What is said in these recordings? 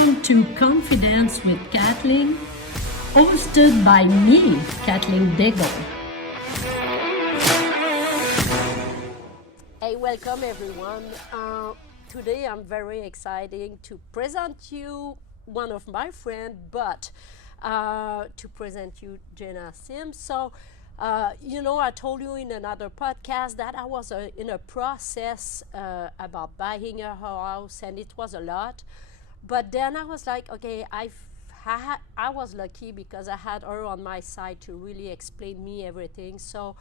Welcome to Confidence with Kathleen, hosted by me, Kathleen Diggle. Hey, welcome everyone. Today I'm very excited to present you one of my friends, but to present you Jenna Sims. So, I told you in another podcast that I was in a process about buying a house, and it was a lot. But then I was like, okay, I was lucky because I had her on my side to really explain me everything. So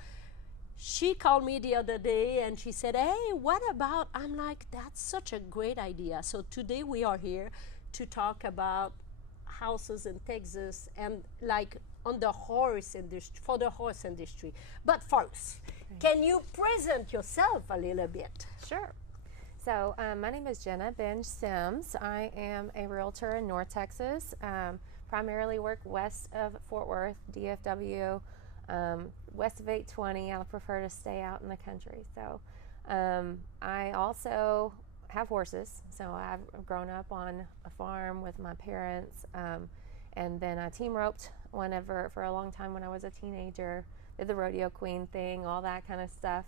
she called me the other day and she said, hey, what about? I'm like, that's such a great idea. So today we are here to talk about houses in Texas and like on the horse industry, for the horse industry. But first, can you present yourself a little bit? Sure. So my name is Jenna Benge Sims. I am a realtor in North Texas. Primarily work west of Fort Worth, DFW, west of 820. I prefer to stay out in the country. So I also have horses. So I've grown up on a farm with my parents, and then I team roped for a long time when I was a teenager. Did the rodeo queen thing, all that kind of stuff.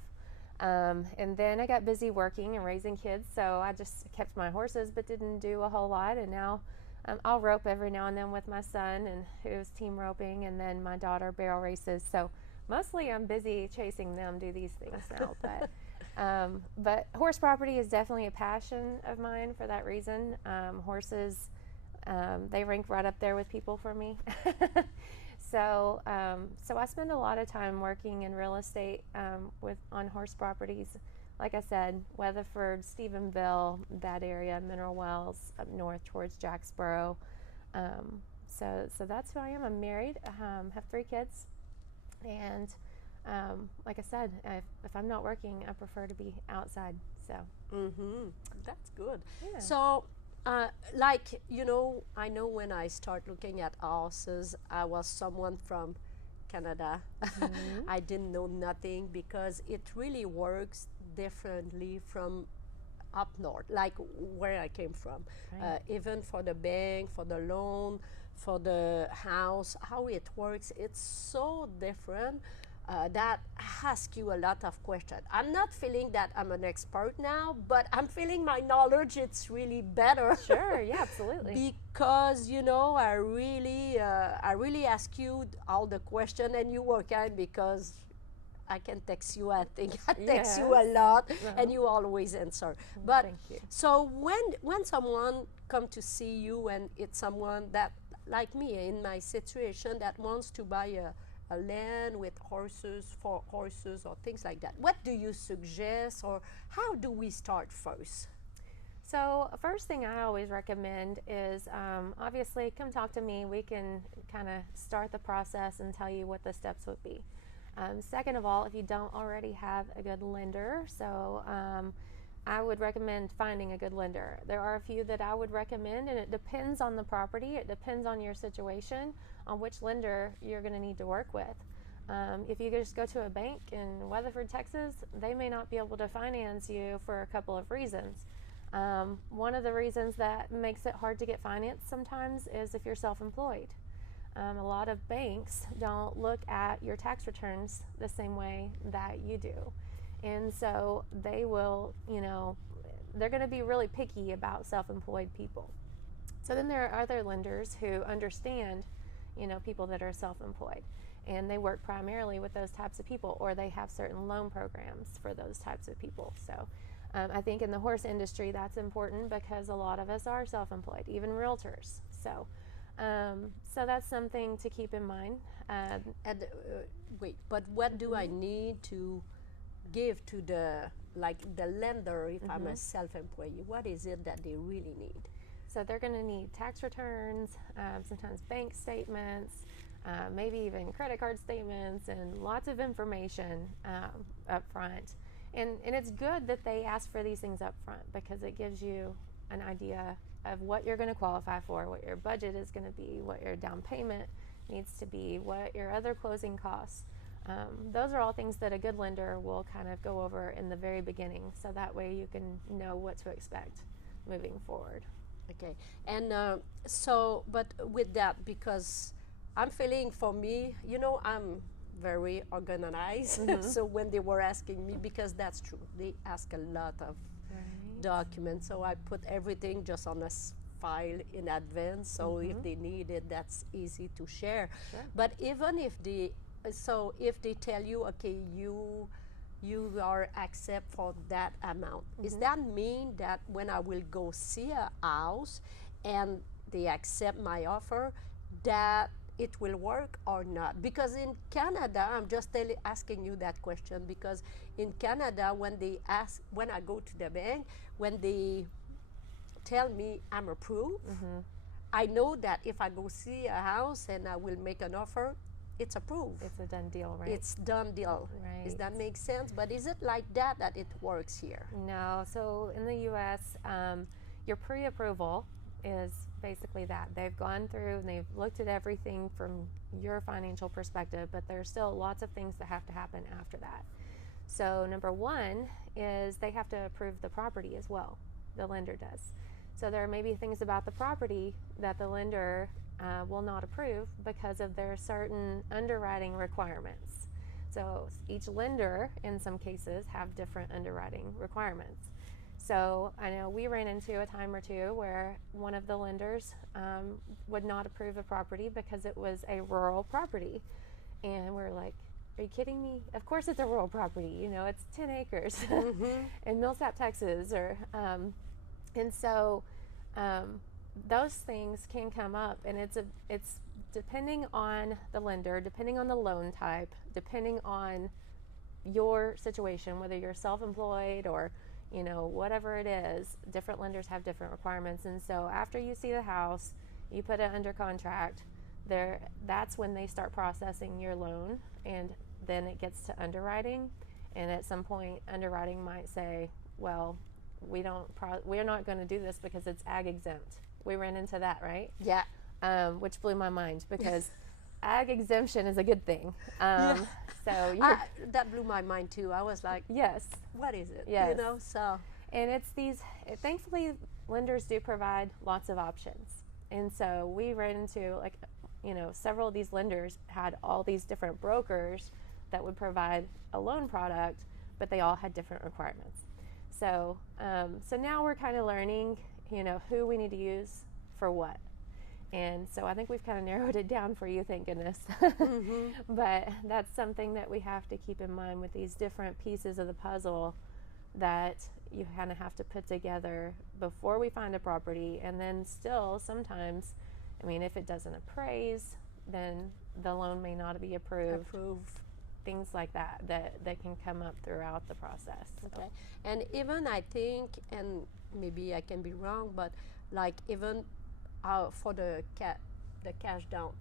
And then I got busy working and raising kids, so I just kept my horses but didn't do a whole lot. And now I'll rope every now and then with my son, and who's team roping, and then my daughter barrel races. So mostly I'm busy chasing them do these things now. But horse property is definitely a passion of mine for that reason. Horses, they rank right up there with people for me. So I spend a lot of time working in real estate on horse properties. Like I said, Weatherford, Stephenville, that area, Mineral Wells, up north towards Jacksboro. So that's who I am. I'm married, have 3 kids, and like I said, if I'm not working, I prefer to be outside. So That's good. Yeah. So I know when I start looking at horses, I was someone from Canada. I didn't know nothing because it really works differently from up north, like where I came from. Right. Even for the bank, for the loan, for the house, how it works, it's so different. That ask you a lot of questions. I'm not feeling that I'm an expert now, but I'm feeling my knowledge it's really better. Sure, yeah, absolutely. Because I really ask you all the question, and you were kind because I can text you. I think I text you a lot, and you always answer. But Thank you. so when someone come to see you, and it's someone that like me in my situation that wants to buy a land with horses, for horses or things like that, what do you suggest, or how do we start first? So first thing I always recommend is obviously come talk to me. We can kind of start the process and tell you what the steps would be. Second of all, if you don't already have a good lender, so I would recommend finding a good lender. There are a few that I would recommend, and it depends on the property. It depends on your situation, on which lender you're going to need to work with. If you just go to a bank in Weatherford, Texas, they may not be able to finance you for a couple of reasons. One of the reasons that makes it hard to get financed sometimes is if you're self-employed. A lot of banks don't look at your tax returns the same way that you do. And so they will, they're going to be really picky about self-employed people. So then there are other lenders who understand, people that are self-employed, and they work primarily with those types of people, or they have certain loan programs for those types of people. So I think in the horse industry that's important because a lot of us are self-employed, even realtors. So that's something to keep in mind. Wait, but what do I need to give to the lender if I'm a self-employed? What is it that they really need? So they're going to need tax returns, sometimes bank statements, maybe even credit card statements, and lots of information up front. And it's good that they ask for these things up front because it gives you an idea of what you're going to qualify for, what your budget is going to be, what your down payment needs to be, what your other closing costs. Those are all things that a good lender will kind of go over in the very beginning, so that way you can know what to expect moving forward. Okay, and but with that, because I'm feeling for me, I'm very organized. So when they were asking me, because that's true, they ask a lot of Right. documents. So I put everything just on a file in advance. So if they need it, that's easy to share. Sure. But even if they tell you, okay, you are accept for that amount. Does that mean that when I will go see a house and they accept my offer, that it will work or not? Because in Canada, I'm just asking you that question, because in Canada, when I go to the bank, when they tell me I'm approved, I know that if I go see a house and I will make an offer, it's approved. It's a done deal, right? It's done deal. Does Right. that make sense? But is it like that it works here? No. So in the U.S., your pre-approval is basically that. They've gone through and they've looked at everything from your financial perspective, but there's still lots of things that have to happen after that. So number one is they have to approve the property as well. The lender does. So there may be things about the property that the lender will not approve because of their certain underwriting requirements. So each lender, in some cases, have different underwriting requirements. So I know we ran into a time or two where one of the lenders would not approve a property because it was a rural property. And we're like, are you kidding me? Of course it's a rural property. It's 10 acres in Millsap, Texas. And so those things can come up, and it's depending on the lender, depending on the loan type, depending on your situation, whether you're self-employed or whatever it is. Different lenders have different requirements. And so after you see the house, you put it under contract, that's when they start processing your loan, and then it gets to underwriting. And at some point, underwriting might say, well, we're not going to do this because it's ag exempt. We ran into that, right? Yeah. Which blew my mind, because ag exemption is a good thing. So that blew my mind too. I was like, yes, what is it? yes. So. And it's thankfully, lenders do provide lots of options. And so we ran into several of these lenders had all these different brokers that would provide a loan product, but they all had different requirements. So now we're kind of learning, who we need to use for what. And so I think we've kind of narrowed it down for you, thank goodness. But that's something that we have to keep in mind with these different pieces of the puzzle that you kind of have to put together before we find a property. And then still sometimes, if it doesn't appraise, then the loan may not be approved. Things like that can come up throughout the process. Okay. And even I think, and maybe I can be wrong, but like even for the cash down,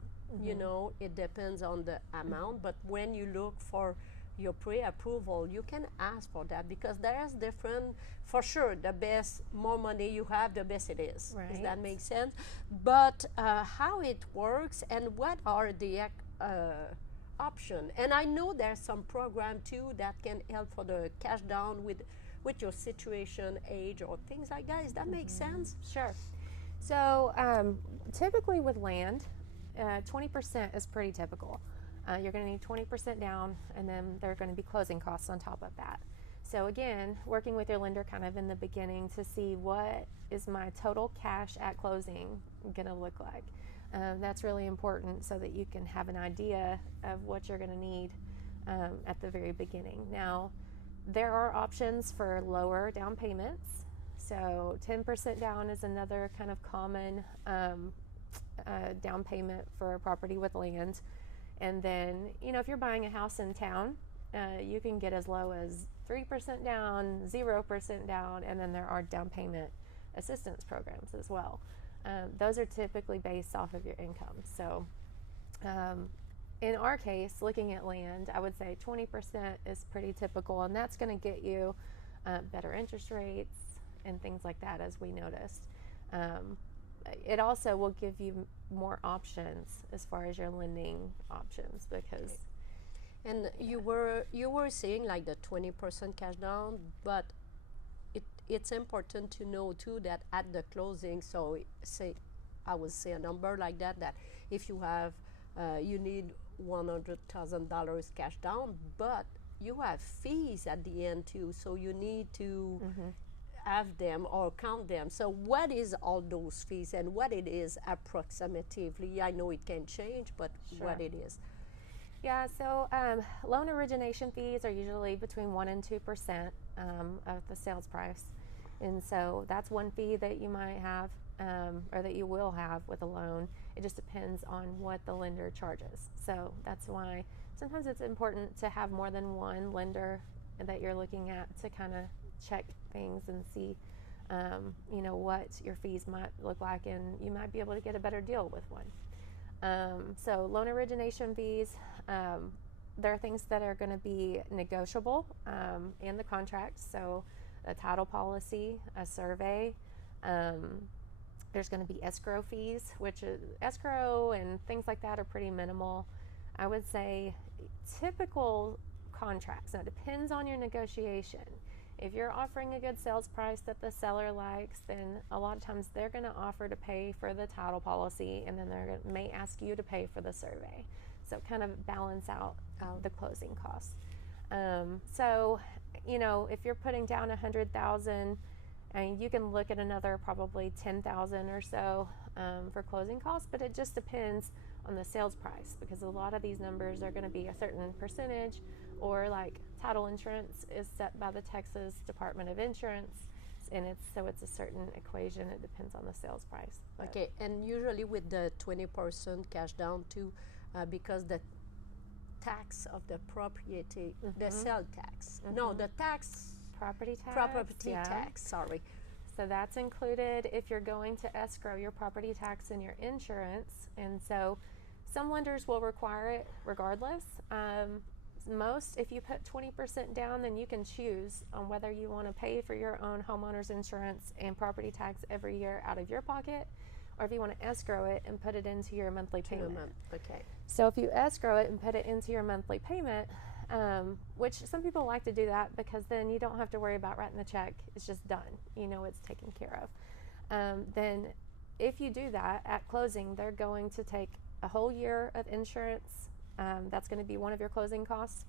it depends on the amount. But when you look for your pre-approval, you can ask for that, because there's different, for sure, the best, more money you have, the best it is. Right. Does that make sense? But how it works and what are the option? And I know there's some program too that can help for the cash down with your situation, age, or things like that. Does that make sense? Sure. So typically with land, 20% is pretty typical. You're going to need 20% down, and then there are going to be closing costs on top of that. So again, working with your lender kind of in the beginning to see what is my total cash at closing going to look like. That's really important so that you can have an idea of what you're going to need at the very beginning. Now, there are options for lower down payments. So 10% down is another kind of common down payment for a property with land. And then, if you're buying a house in town, you can get as low as 3% down, 0% down, and then there are down payment assistance programs as well. Those are typically based off of your income. So in our case, looking at land, I would say 20% is pretty typical, and that's going to get you better interest rates and things like that, as we noticed. It also will give you more options as far as your lending options, because. And you were saying like the 20% cash down, but it's important to know too that at the closing, so say, I would say a number like that, that if you have, you need $100,000 cash down, but you have fees at the end too, so you need to have them or count them. So what is all those fees and what it is approximatively? I know it can change, but what it is. Yeah, so loan origination fees are usually between 1 and 2% of the sales price. And so that's one fee that you might have or that you will have with a loan. It just depends on what the lender charges. So that's why sometimes it's important to have more than one lender that you're looking at to kind of check things and see what your fees might look like, and you might be able to get a better deal with one. So loan origination fees, there are things that are going to be negotiable in the contract. So a title policy, a survey, there's going to be escrow fees, which is, escrow and things like that are pretty minimal. I would say typical contracts, now it depends on your negotiation. If you're offering a good sales price that the seller likes, then a lot of times they're going to offer to pay for the title policy, and then may ask you to pay for the survey. So kind of balance out the closing costs. So, if you're putting down $100,000, and you can look at another probably $10,000 or so for closing costs, but it just depends on the sales price, because a lot of these numbers are going to be a certain percentage, or like title insurance is set by the Texas Department of Insurance, and it's a certain equation. It depends on the sales price. Okay, and usually with the 20% cash down too, because the tax of the property, the sale tax, no, the tax, property tax, tax, sorry. So that's included if you're going to escrow your property tax and your insurance. And so some lenders will require it regardless. Most, if you put 20% down, then you can choose on whether you want to pay for your own homeowner's insurance and property tax every year out of your pocket, or if you want to escrow it and put it into your monthly payment. Okay. So if you escrow it and put it into your monthly payment, which some people like to do that because then you don't have to worry about writing the check. It's just done. It's taken care of. Then if you do that at closing, they're going to take a whole year of insurance. That's going to be one of your closing costs.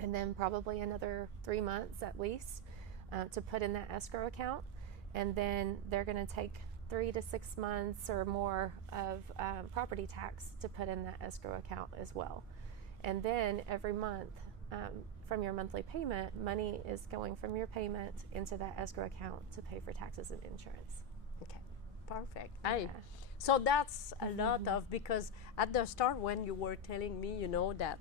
And then probably another 3 months at least to put in that escrow account. And then they're going to take 3 to 6 months or more of property tax to put in that escrow account as well. And then every month from your monthly payment, money is going from your payment into that escrow account to pay for taxes and insurance. Okay, perfect. So that's a lot of, because at the start when you were telling me, that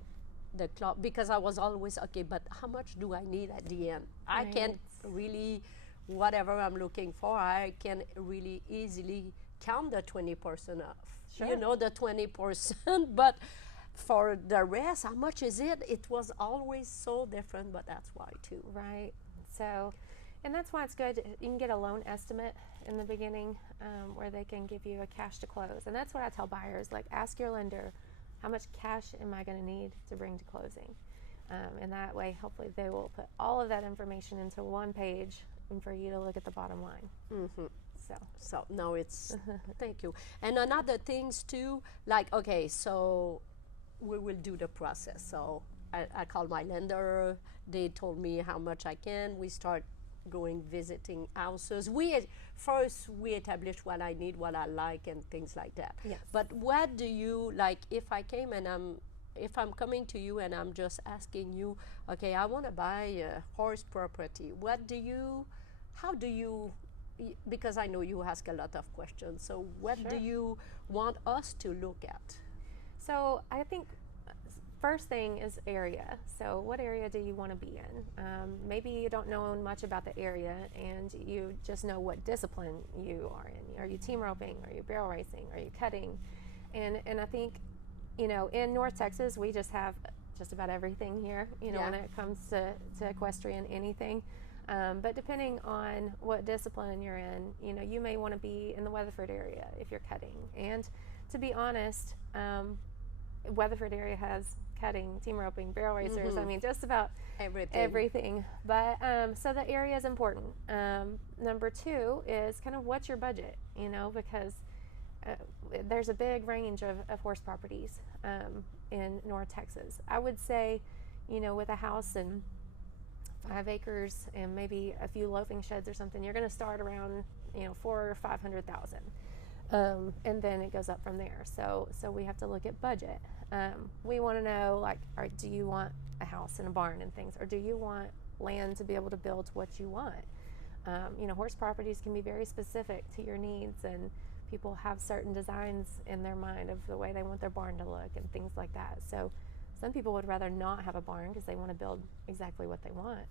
the club, because I was always, okay, but how much do I need at the end? I can't really, whatever I'm looking for, I can really easily count the 20% off. Sure. The 20%, but for the rest, how much is it? It was always so different, but that's why too. Right. So, and that's why it's good. You can get a loan estimate in the beginning where they can give you a cash to close. And that's what I tell buyers, like ask your lender, how much cash am I going to need to bring to closing? And that way, hopefully they will put all of that information into one page and for you to look at the bottom line. So no, it's, thank you. And another things too, like, okay, so we will do the process. So I called my lender. They told me how much I can. We start going visiting houses. First we establish what I need, what I like, and things like that. Yes. But what do you like? If I came and if I'm coming to you and I'm just asking you, okay, I want to buy a horse property. How do you? Because I know you ask a lot of questions. So what do you want us to look at? So I think first thing is area. So what area do you want to be in? Maybe you don't know much about the area and you just know what discipline you are in. Are you team roping? Are you barrel racing? Are you cutting? And I think, in North Texas, we just have just about everything here, when it comes to equestrian, anything. But depending on what discipline you're in, you may want to be in the Weatherford area if you're cutting. And to be honest, Weatherford area has cutting, team roping, barrel racers. I mean, just about Everything. But so the area is important. Number two is kind of what's your budget, you know, because there's a big range of horse properties in North Texas. I would say, you know, with a house and 5 acres and maybe a few loafing sheds or something, you're going to start around, you know, 400,000 or 500,000, and then it goes up from there. So we have to look at budget. We want to know, like, do you want a house and a barn and things, or do you want land to be able to build what you want? You know, horse properties can be very specific to your needs, and people have certain designs in their mind of the way they want their barn to look and things like that. So some people would rather not have a barn because they want to build exactly what they want.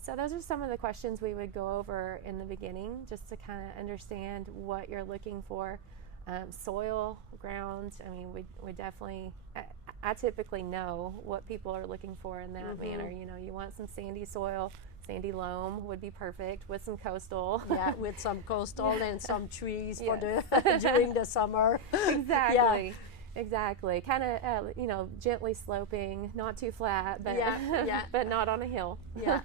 So those are some of the questions we would go over in the beginning, just to kind of understand what you're looking for. Soil, ground, I mean, we definitely, I typically know what people are looking for in that manner. You know, you want some sandy soil, sandy loam would be perfect with some coastal. Yeah, with some coastal and some trees for the during the summer. Exactly. Yeah. Exactly. Kind of, you know, gently sloping, not too flat, but but not on a hill. Yeah.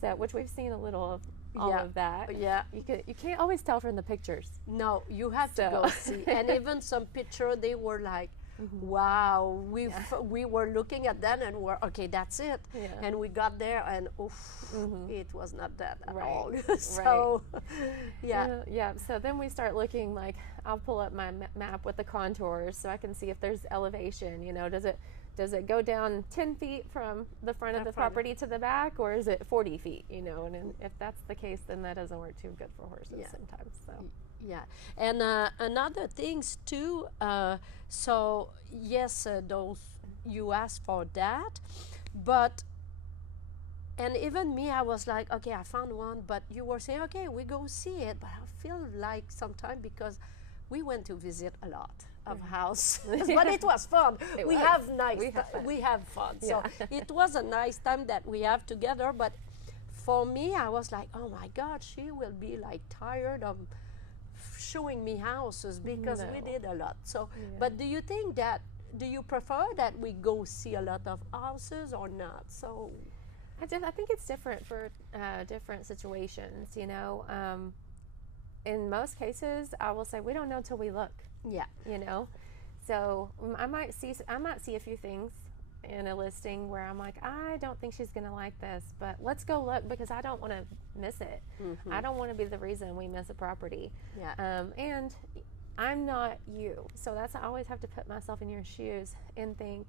So, which we've seen a little of all of that. Yeah. You can't always tell from the pictures. No, you have to go see. And even some picture, they were like, wow, we were looking at that and we're, okay, that's it. Yeah. And we got there and it was not that at all. Right. So, yeah. Yeah. So then we start looking, like, I'll pull up my map with the contours so I can see if there's elevation. You know, does it go down 10 feet from the front of the property to the back, or is it 40 feet? You know, and if that's the case, then that doesn't work too good for horses sometimes. So. Yeah, and another things too. So yes, those you asked for that, but and even me, I was like, okay, I found one, but you were saying, okay, we go see it, but I feel like sometimes because we went to visit a lot of house, but it was fun. We have fun. So it was a nice time that we have together. But for me, I was like, oh my God, she will be like tired of showing me houses because we did a lot. So, but do you prefer that we go see a lot of houses or not? So, I think it's different for different situations. You know, in most cases, I will say we don't know till we look. Yeah. You know, so I might see a few things in a listing where I'm like, I don't think she's going to like this, but let's go look because I don't want to miss it. I don't want to be the reason we miss a property. Yeah. And I'm not you. So I always have to put myself in your shoes and think,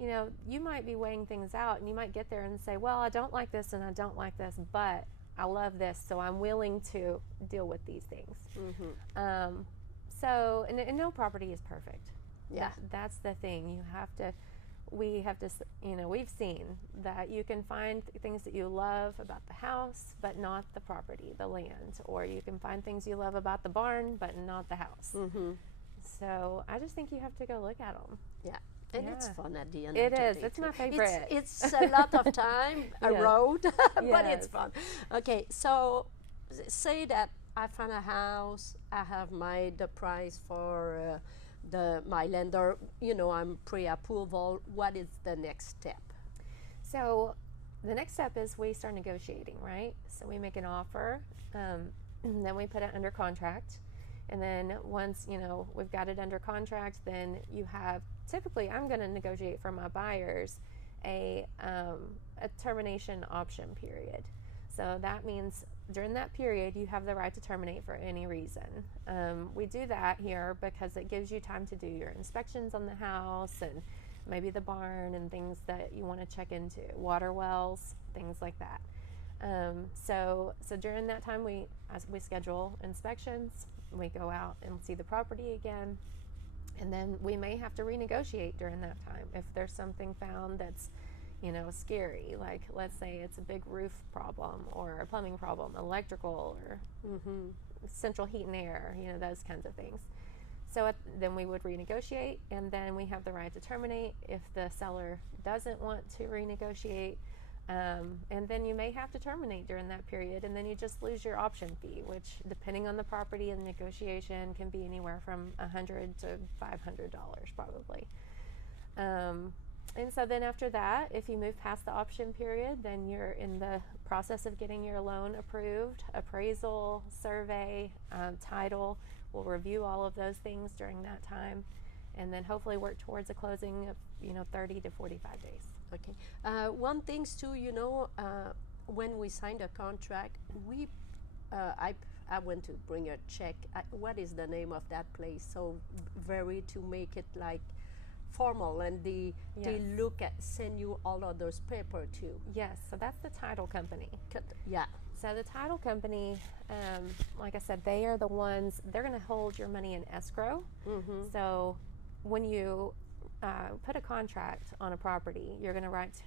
you know, you might be weighing things out and you might get there and say, well, I don't like this and I don't like this, but I love this, so I'm willing to deal with these things. So, and no property is perfect. Yeah. That's the thing. We have to, you know, we've seen that you can find things that you love about the house, but not the property, the land. Or you can find things you love about the barn, but not the house. So I just think you have to go look at them. Yeah. And it's fun at the end of the day. It is. It's my favorite. It's a lot of time, a road, but it's fun. Okay, so say that I found a house, I have the price for my lender, you know, I'm pre-approval. What is the next step? So the next step is we start negotiating, right? So we make an offer, and then we put it under contract. And then once, you know, we've got it under contract, then you have, typically I'm going to negotiate for my buyers a termination option period. So that means during that period, you have the right to terminate for any reason. We do that here because it gives you time to do your inspections on the house and maybe the barn and things that you want to check into, water wells, things like that. So during that time, we schedule inspections. We go out and see the property again, and then we may have to renegotiate during that time if there's something found that's, you know, scary. Like, let's say it's a big roof problem or a plumbing problem, electrical, or central heat and air, you know, those kinds of things. So then we would renegotiate, and then we have the right to terminate if the seller doesn't want to renegotiate. And then you may have to terminate during that period, and then you just lose your option fee, which, depending on the property and negotiation, can be anywhere from $100 to $500 probably. And so then after that, if you move past the option period, then you're in the process of getting your loan approved. Appraisal, survey, title. We'll review all of those things during that time, and then hopefully work towards a closing of 30 to 45 days. Okay. One thing too, when we signed a contract, I went to bring a check. What is the name of that place? So very to make it like formal, and they send you all of those paper too. Yes, so that's the title company. Yeah. So the title company, like I said, they are the ones, they're going to hold your money in escrow. Mm-hmm. So when you put a contract on a property, you're going to write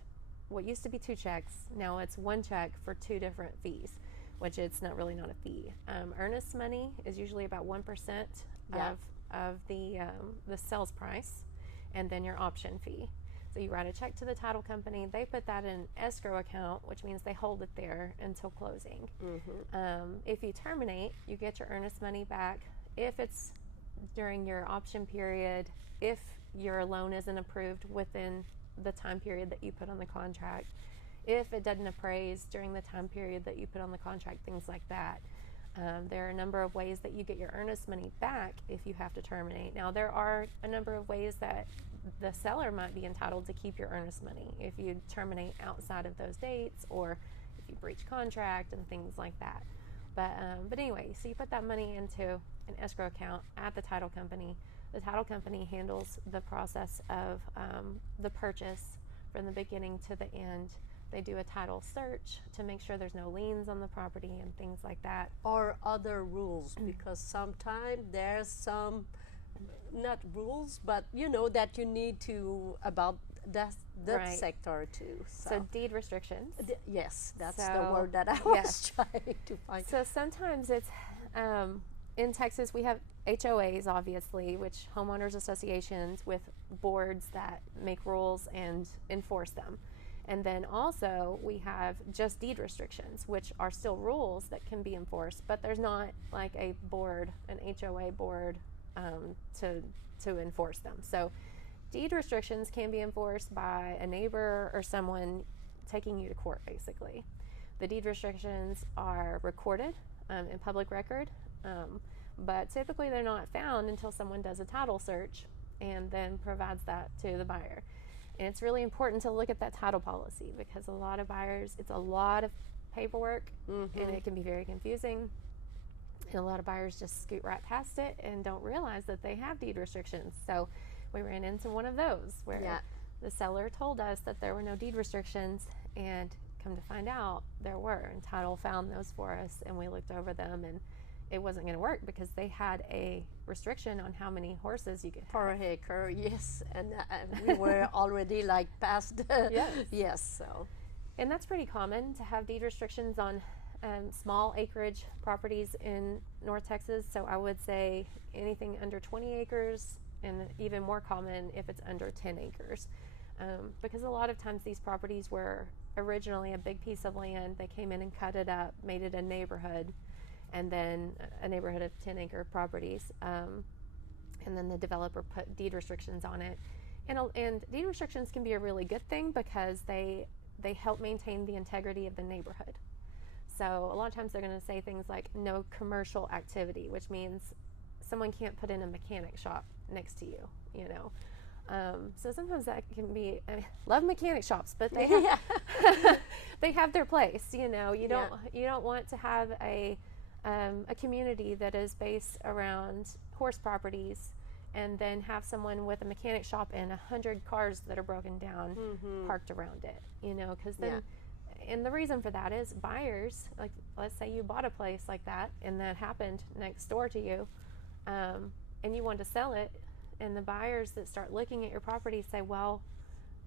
what used to be 2 checks. Now it's 1 check for 2 different fees, which it's not a fee. Earnest money is usually about 1% of the sales price, and then your option fee. So you write a check to the title company. They put that in escrow account, which means they hold it there until closing. Mm-hmm. If you terminate, you get your earnest money back. If it's during your option period, if your loan isn't approved within the time period that you put on the contract, if it doesn't appraise during the time period that you put on the contract, things like that. There are a number of ways that you get your earnest money back if you have to terminate. Now, there are a number of ways that the seller might be entitled to keep your earnest money if you terminate outside of those dates, or if you breach contract and things like that. But anyway, so you put that money into an escrow account at the title company. The title company handles the process of the purchase from the beginning to the end. They do a title search to make sure there's no liens on the property and things like that. Or other rules, because sometimes there's some, not rules, but that you need to, about that Right. sector too. So deed restrictions. Yes, that's the So, word that I was trying to find. So sometimes it's, in Texas we have HOAs, obviously, which homeowners associations with boards that make rules and enforce them. And then also we have just deed restrictions, which are still rules that can be enforced, but there's not like a board, an HOA board, to enforce them. So deed restrictions can be enforced by a neighbor or someone taking you to court, basically. The deed restrictions are recorded in public record, but typically they're not found until someone does a title search and then provides that to the buyer. And it's really important to look at that title policy, because a lot of buyers, it's a lot of paperwork, Mm-hmm. and it can be very confusing. And a lot of buyers just scoot right past it and don't realize that they have deed restrictions. So we ran into one of those where the seller told us that there were no deed restrictions, and come to find out there were. And title found those for us, and we looked over them, and it wasn't going to work because they had a restriction on how many horses you could have. Per acre, yes, and we were already like past. Yes. Yes, so. And that's pretty common to have deed restrictions on small acreage properties in North Texas. So I would say anything under 20 acres, and even more common if it's under 10 acres. Because a lot of times these properties were originally a big piece of land. They came in and cut it up, made it a neighborhood, and then a neighborhood of 10-acre properties. And then the developer put deed restrictions on it. And deed restrictions can be a really good thing because they help maintain the integrity of the neighborhood. So a lot of times they're going to say things like no commercial activity, which means someone can't put in a mechanic shop next to you, So sometimes that can be, I love mechanic shops, but they have, they have their place, You don't want to have a community that is based around horse properties and then have someone with a mechanic shop and 100 cars that are broken down parked around it, because then, and the reason for that is buyers, like let's say you bought a place like that and that happened next door to you, and you want to sell it, and the buyers that start looking at your property say, well,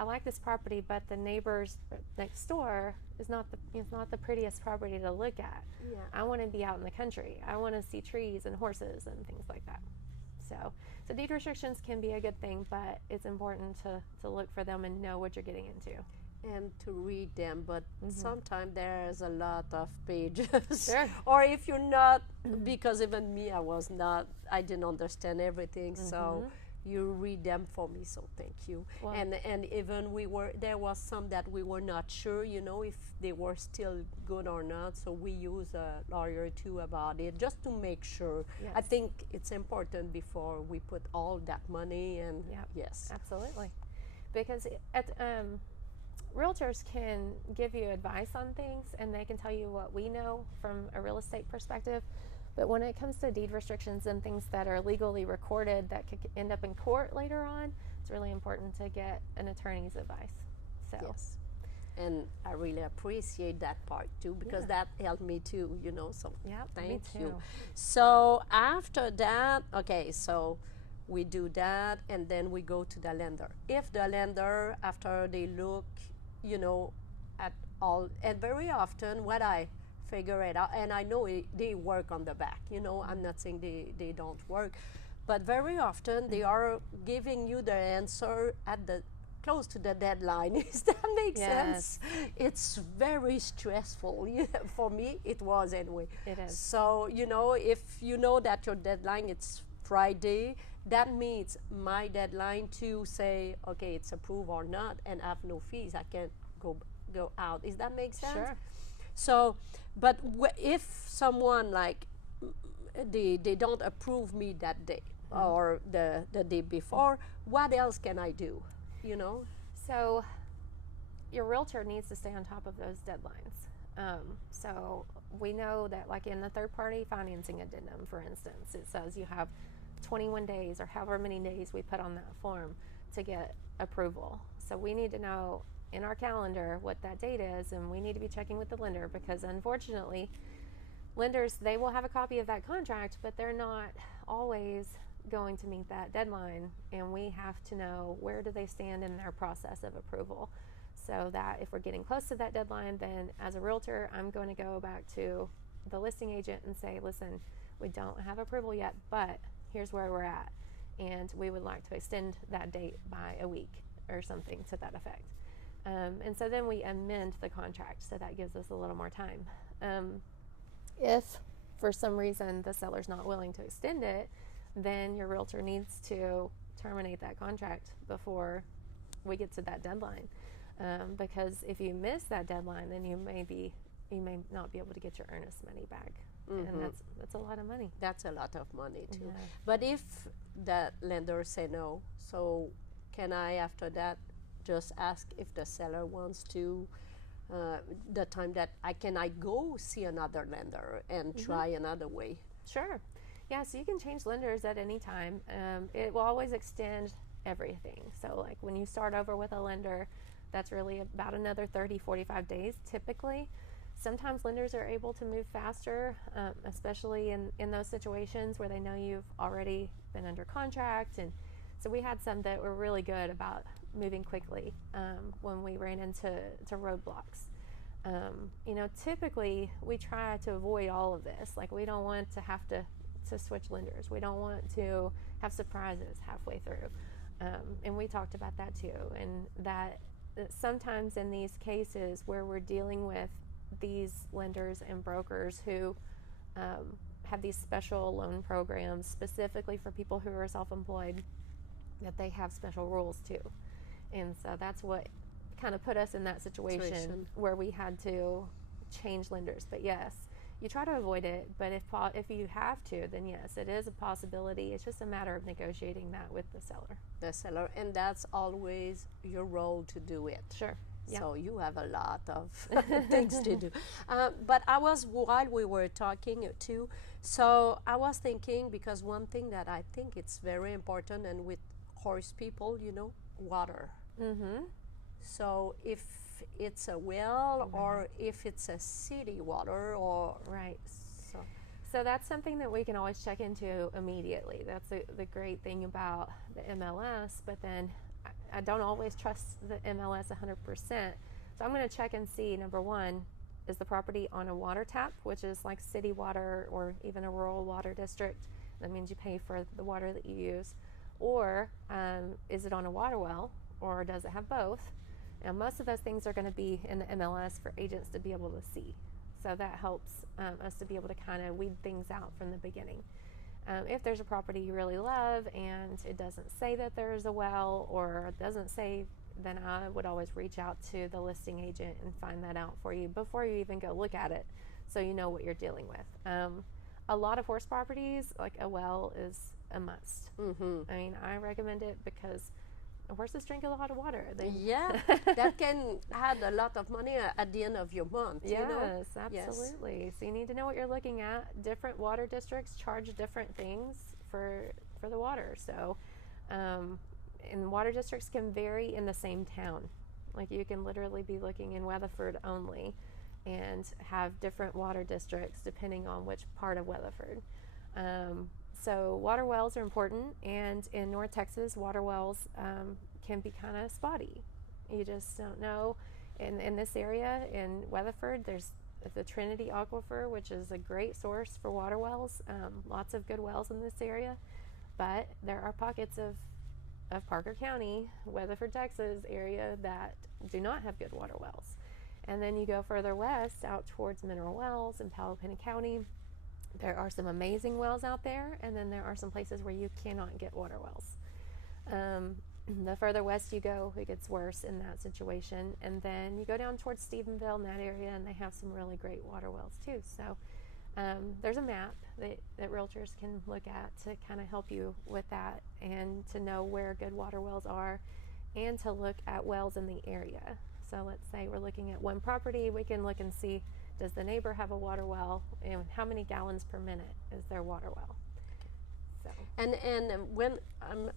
I like this property, but the neighbors next door is not the prettiest property to look at. Yeah. I want to be out in the country. I want to see trees and horses and things like that. So deed restrictions can be a good thing, but it's important to look for them and know what you're getting into. and to read them, but sometimes there's a lot of pages. Sure. Or if you're not, because even me, I didn't understand everything, so you read them for me, so thank you. Well- And even there was some that we were not sure, if they were still good or not, so we use a lawyer too about it, just to make sure. Yes. I think it's important before we put all that money, and Yep. yes. Absolutely. Because realtors can give you advice on things and they can tell you what we know from a real estate perspective. But when it comes to deed restrictions and things that are legally recorded that could end up in court later on, it's really important to get an attorney's advice. So, Yes. And I really appreciate that part too, because Yeah. that helped me too, so yep, me thank you. too. So after that, okay, so we do that and then we go to the lender. If the lender, after they look, at all, and very often what I figure it out, and I know they work on the back, I'm not saying they don't work, but very often they are giving you the answer at the close to the deadline. Does that make sense? It's very stressful. For me, it was anyway. It is. So, if you know that your deadline it's Friday, that means my deadline to say, okay, it's approved or not, and have no fees. I can go out. Does that make sense? Sure. So, but if someone like they don't approve me that day or the day before, what else can I do? So your realtor needs to stay on top of those deadlines. So we know that, like in the third party financing addendum, for instance, it says you have 21 days or however many days we put on that form to get approval. So we need to know in our calendar what that date is, and we need to be checking with the lender, because unfortunately lenders, they will have a copy of that contract, but they're not always going to meet that deadline, and we have to know where do they stand in their process of approval, so that if we're getting close to that deadline, then as a realtor, I'm going to go back to the listing agent and say, listen, we don't have approval yet, but here's where we're at, and we would like to extend that date by a week or something to that effect. And so then we amend the contract, so that gives us a little more time. If for some reason the seller's not willing to extend it, then your realtor needs to terminate that contract before we get to that deadline. Because if you miss that deadline, then you may not be able to get your earnest money back. And that's a lot of money. That's a lot of money too. Yeah. But if the lender say no, so can I after that just ask if the seller wants to the time that I go see another lender and try another way? Sure. Yeah, so you can change lenders at any time. It will always extend everything. So like when you start over with a lender, that's really about another 30, 45 days typically. Sometimes lenders are able to move faster, especially in those situations where they know you've already been under contract. And so we had some that were really good about moving quickly when we ran into roadblocks. Typically we try to avoid all of this. Like we don't want to have to switch lenders. We don't want to have surprises halfway through. And we talked about that too. And that sometimes in these cases where we're dealing with these lenders and brokers who have these special loan programs specifically for people who are self-employed, that they have special rules too. And so that's what kind of put us in that situation where we had to change lenders. But yes, you try to avoid it, but if you have to, then yes, it is a possibility. It's just a matter of negotiating that with the seller. And that's always your role to do it. Sure. Yeah. So you have a lot of things to do. But while we were talking too, so I was thinking, because one thing that I think it's very important, and with horse people, water. So if it's a well or if it's a city water or right. So that's something that we can always check into immediately. That's the great thing about the MLS. But then I don't always trust the MLS 100%. So I'm going to check and see, number one, is the property on a water tap, which is like city water or even a rural water district. That means you pay for the water that you use. Or is it on a water well, or does it have both? Now, most of those things are going to be in the MLS for agents to be able to see. So that helps us to be able to kind of weed things out from the beginning. If there's a property you really love and it doesn't say that there's a well, or it doesn't say, then I would always reach out to the listing agent and find that out for you before you even go look at it, so you know what you're dealing with. A lot of horse properties, like a well is a must. I mean, I recommend it because horses drink a lot of water. Yeah, that can add a lot of money at the end of your month. Yes, you know? absolutely. Yes. So you need to know what you're looking at. Different water districts charge different things for the water. So, and water districts can vary in the same town. Like you can literally be looking in Weatherford only and have different water districts depending on which part of Weatherford. So water wells are important, and in North Texas, water wells can be kind of spotty. You just don't know. In this area, in Weatherford, there's the Trinity Aquifer, which is a great source for water wells. Lots of good wells in this area, but there are pockets of Parker County, Weatherford, Texas area that do not have good water wells. And then you go further west out towards Mineral Wells in Palo Pinto County. There are some amazing wells out there, and then there are some places where you cannot get water wells. The further west you go, it gets worse in that situation. And then you go down towards Stephenville in that area, and they have some really great water wells too. So there's a map that realtors can look at to kind of help you with that, and to know where good water wells are, and to look at wells in the area. So let's say we're looking at one property, we can look and see, does the neighbor have a water well, and how many gallons per minute is their water well? So. And when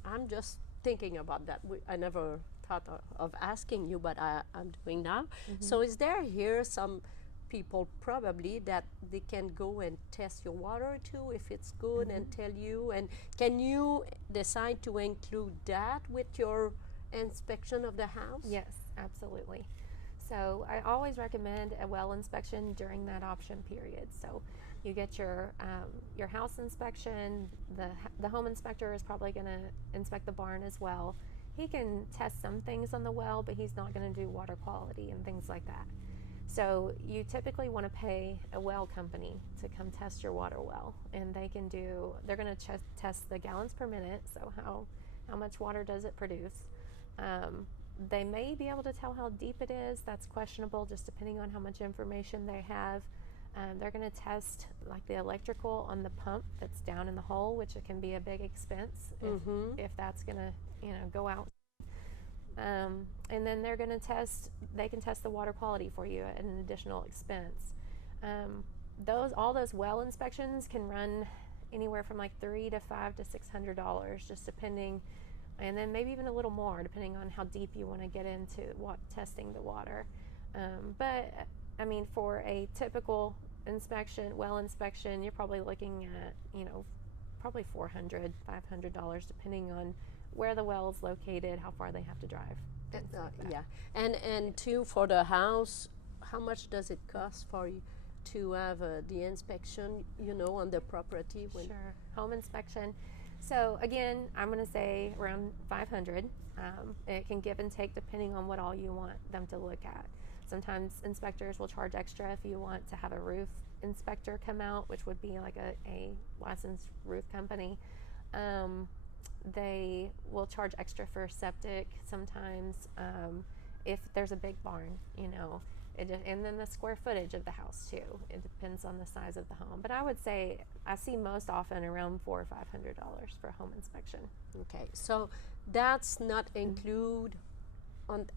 I'm just thinking about that, I never thought of asking you, but I'm doing now. So is there here some people probably that they can go and test your water too, if it's good, and tell you, and can you decide to include that with your inspection of the house? Yes, absolutely. So I always recommend a well inspection during that option period. So you get your house inspection. The home inspector is probably going to inspect the barn as well. He can test some things on the well, but he's not going to do water quality and things like that. So you typically want to pay a well company to come test your water well, and they're going to test the gallons per minute. So how much water does it produce? They may be able to tell how deep it is. That's questionable, just depending on how much information they have. They're going to test like the electrical on the pump that's down in the hole, which it can be a big expense if that's going to go out. And then they're going to they can test the water quality for you at an additional expense. All those well inspections can run anywhere from like $300 to $500 to $600, just depending. And then maybe even a little more, depending on how deep you want to get into testing the water. But I mean, for a typical well inspection, you're probably looking at, probably $400, $500, depending on where the well is located, how far they have to drive. Yeah, and too, for the house, how much does it cost for you to have the inspection, on the property? Sure, home inspection. So again, I'm going to say around $500. It can give and take depending on what all you want them to look at. Sometimes inspectors will charge extra if you want to have a roof inspector come out, which would be like a licensed roof company. They will charge extra for septic sometimes if there's a big barn, and then the square footage of the house too. It depends on the size of the home. But I would say I see most often around $400 or $500 for a home inspection. Okay, so that's not include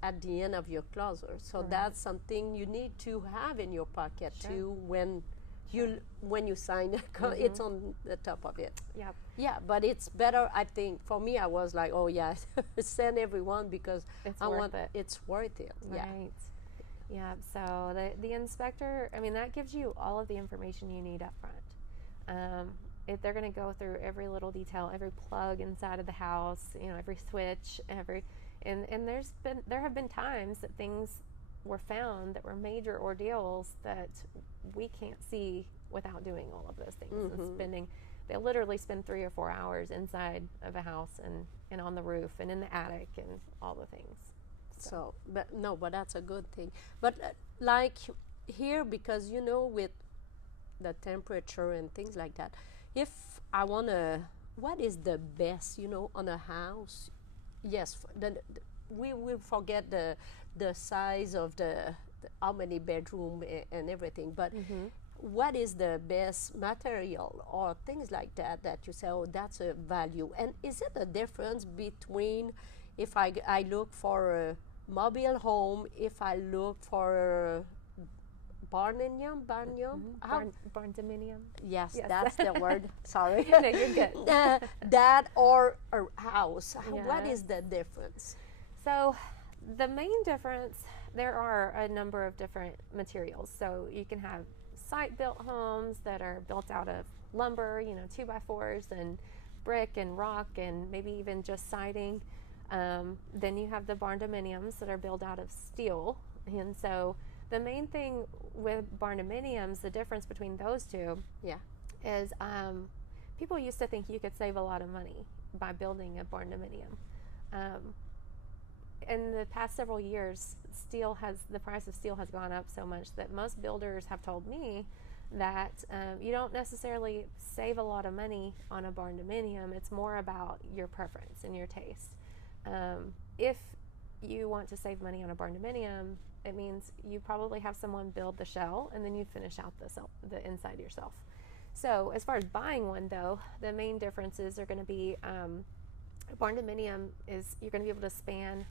at the end of your closer. So that's something you need to have in your pocket too when you sign. It's on the top of it. Yep. Yeah, but it's better. I think for me, I was like, oh yeah, send everyone because it's worth it. Right. Yeah, so the inspector, that gives you all of the information you need up front. If they're going to go through every little detail, every plug inside of the house, every switch, and there have been times that things were found that were major ordeals that we can't see without doing all of those things. And they literally spend 3 or 4 hours inside of a house and on the roof and in the attic and all the things. So, but no, but that's a good thing. But like here, because you know, with the temperature and things like that, if I wanna, what is the best, you know, on a house? Yes, we forget the size of the how many bedroom and everything, but what is the best material or things like that that you say, oh, that's a value? And is it a difference between if I look for a mobile home, if I look for a barnium, Barn dominium. yes, Yes. that's the word. Sorry. No, you're good. That or a house. What Yeah. is the difference? So the main difference, there are a number of different materials. So you can have site-built homes that are built out of lumber, 2x4s and brick and rock and maybe even just siding. Then you have the barn dominiums that are built out of steel. And so the main thing with barn dominiums, the difference between those two Yeah. is people used to think you could save a lot of money by building a barn dominium. In the past several years, the price of steel has gone up so much that most builders have told me that you don't necessarily save a lot of money on a barn dominium. It's more about your preference and your taste. If you want to save money on a barn dominium, it means you probably have someone build the shell and then you finish out the inside yourself. So as far as buying one, though, the main differences are going to be a barn dominium is you're going to be able to span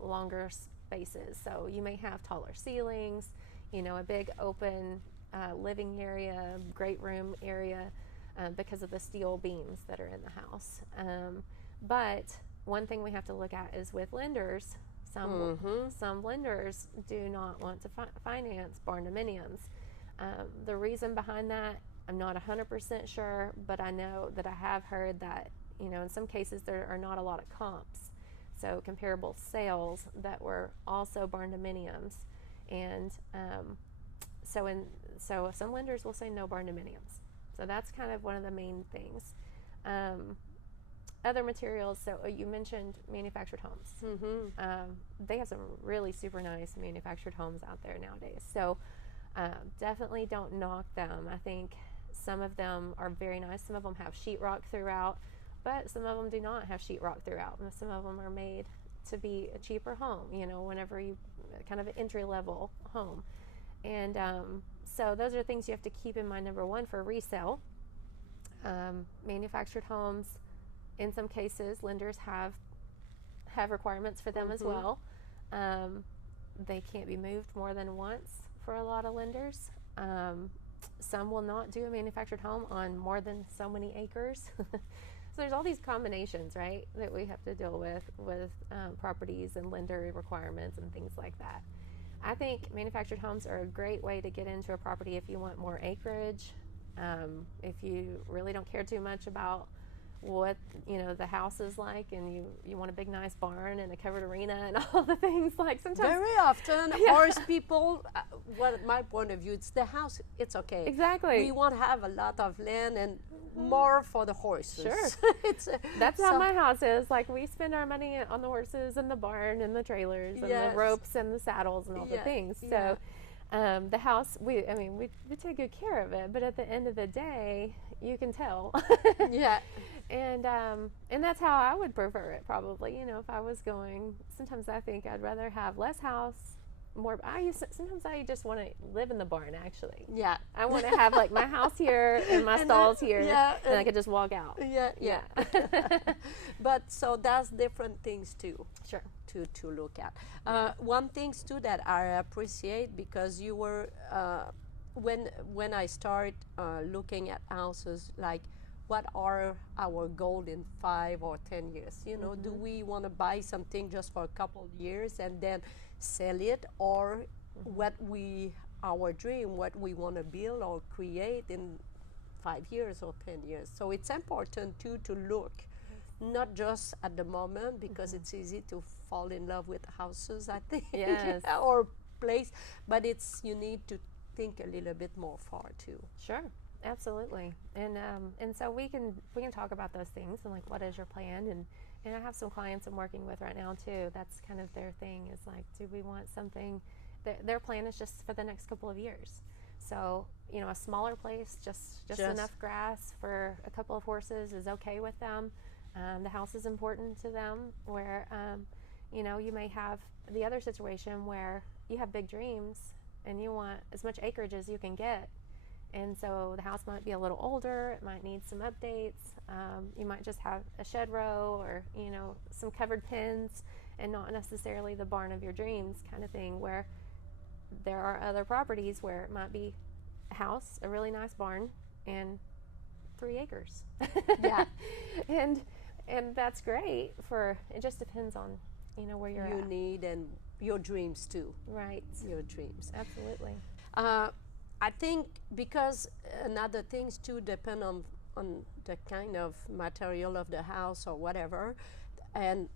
longer spaces. So you may have taller ceilings, a big open living area, great room area because of the steel beams that are in the house. But one thing we have to look at is with lenders, some lenders do not want to finance barn dominiums. The reason behind that, I'm not 100% sure, but I know that I have heard that, in some cases there are not a lot of comps. So comparable sales that were also barn dominiums. And so some lenders will say no barn dominiums. So that's kind of one of the main things. Other materials, so you mentioned manufactured homes. They have some really super nice manufactured homes out there nowadays. So definitely don't knock them. I think some of them are very nice. Some of them have sheetrock throughout, but some of them do not have sheetrock throughout. And some of them are made to be a cheaper home, whenever you kind of an entry-level home. And so those are things you have to keep in mind. Number one, for resale, manufactured homes, in some cases, lenders have requirements for them as well. They can't be moved more than once for a lot of lenders. Some will not do a manufactured home on more than so many acres. So there's all these combinations, right, that we have to deal with properties and lender requirements and things like that. I think manufactured homes are a great way to get into a property if you want more acreage, if you really don't care too much about what the house is like, and you want a big nice barn and a covered arena and all the things. Like sometimes very often horse people, what my point of view, it's the house, it's okay, exactly, we won't have a lot of land and more for the horses. Sure. That's how so my house is. Like, we spend our money on the horses and the barn and the trailers and the ropes and the saddles and all the things. So the house, we take good care of it, but at the end of the day, you can tell. And that's how I would prefer it, probably. If I was going, sometimes I think I'd rather have less house, more. Sometimes I just want to live in the barn. Actually, I want to have like my house here and my stalls here, and I could just walk out. But so that's different things too. Sure. To look at. One things too that I appreciate, because you were when I start looking at houses, like, what are our goals in 5 or 10 years? Do we want to buy something just for a couple of years and then sell it, or our dream, what we want to build or create in 5 years or 10 years? So it's important too to look, not just at the moment, because it's easy to fall in love with houses, I think, or place, but you need to think a little bit more far too. Sure. Absolutely. And so we can talk about those things, and like, what is your plan, and And I have some clients I'm working with right now too. That's kind of their thing, is like, do we want something, their plan is just for the next couple of years. So, you know, a smaller place, just enough grass for a couple of horses is okay with them. The house is important to them, where, you know, you may have the other situation where you have big dreams and you want as much acreage as you can get. And so the house might be a little older, it might need some updates. You might just have a shed row, or, you know, some covered pens, and not necessarily the barn of your dreams kind of thing, where there are other properties where it might be a house, a really nice barn, and 3 acres. Yeah. and that's great for, it just depends on, you know, where you're You at. need, and your dreams too. Right. Your dreams. Absolutely. I think because another things too depend on the kind of material of the house or whatever, and